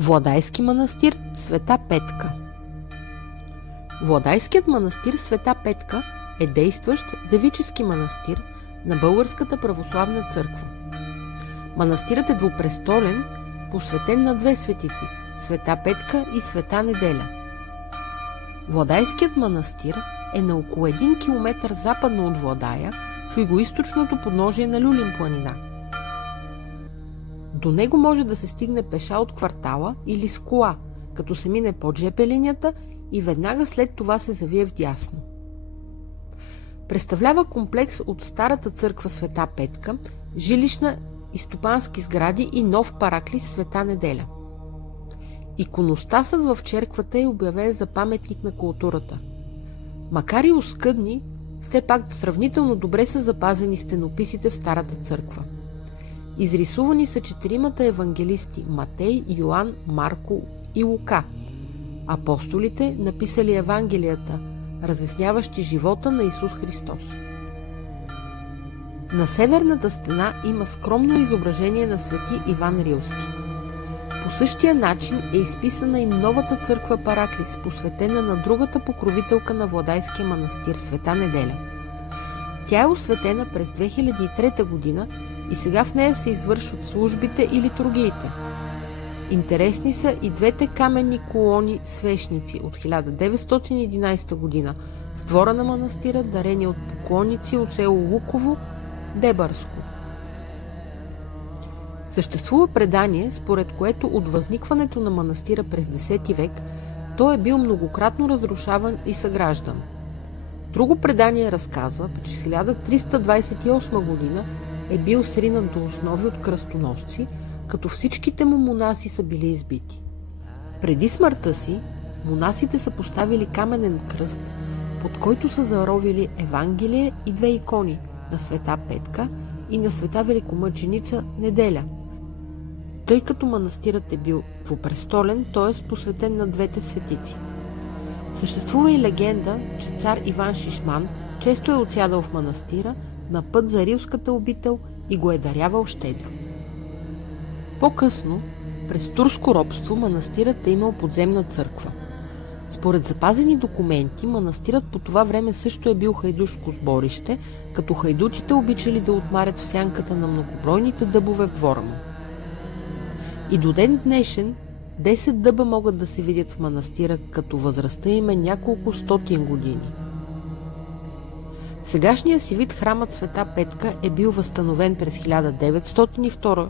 Владайски манастир Света Петка. Владайският манастир Света Петка е действащ девически манастир на Българската православна църква. Манастирът е двупрестолен, посветен на две светици – Света Петка и Света Неделя. Владайският манастир е на около 1 км западно от Владая, в югоизточното подножие на Люлин планина. До него може да се стигне пеша от квартала или с кола, като се мине под ЖП линията и веднага след това се завие вдясно. Представлява комплекс от старата църква Света Петка, жилищна и стопански сгради и нов параклис Света Неделя. Иконостасът в черквата е обявен за паметник на културата. Макар и оскъдни, все пак сравнително добре са запазени стенописите в старата църква. Изрисувани са 4 евангелисти – Матей, Йоан, Марко и Лука, апостолите, написали Евангелията, разясняващи живота на Исус Христос. На северната стена има скромно изображение на свети Иван Рилски. По същия начин е изписана и новата църква Параклис, посветена на другата покровителка на Владайския манастир Света Неделя. Тя е осветена през 2003 година и сега в нея се извършват службите и литургиите. Интересни са и двете каменни колони свещници от 1911 година в двора на манастира, дарени от поклонници от село Луково, Дебърско. Съществува предание, според което от възникването на манастира през X век той е бил многократно разрушаван и съграждан. Друго предание разказва, че в 1328 година е бил сринат до основи от кръстоносци, като всичките му монаси са били избити. Преди смъртта си, монасите са поставили каменен кръст, под който са заровили Евангелие и 2 икони на Света Петка и на Света Великомъченица Неделя, тъй като манастирът е бил двупрестолен, т.е. посветен на двете светици. Съществува и легенда, че цар Иван Шишман често е отсядал в манастира на път за рилската обител и го е дарявал щедро. По-късно, през турско робство, манастирът е имал подземна църква. Според запазени документи, манастирът по това време също е бил хайдушко сборище, като хайдутите обичали да отмарят в сянката на многобройните дъбове в двора му. И до ден днешен 10 дъба могат да се видят в манастира, като възрастта им е няколко стотин години. В сегашния си вид храмът Света Петка е бил възстановен през 1902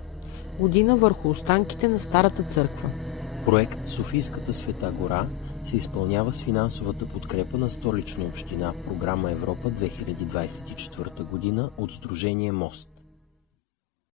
година върху останките на старата църква. Проект Софийската Света гора се изпълнява с финансовата подкрепа на Столична община, програма Европа 2024 година от Сдружение Мост.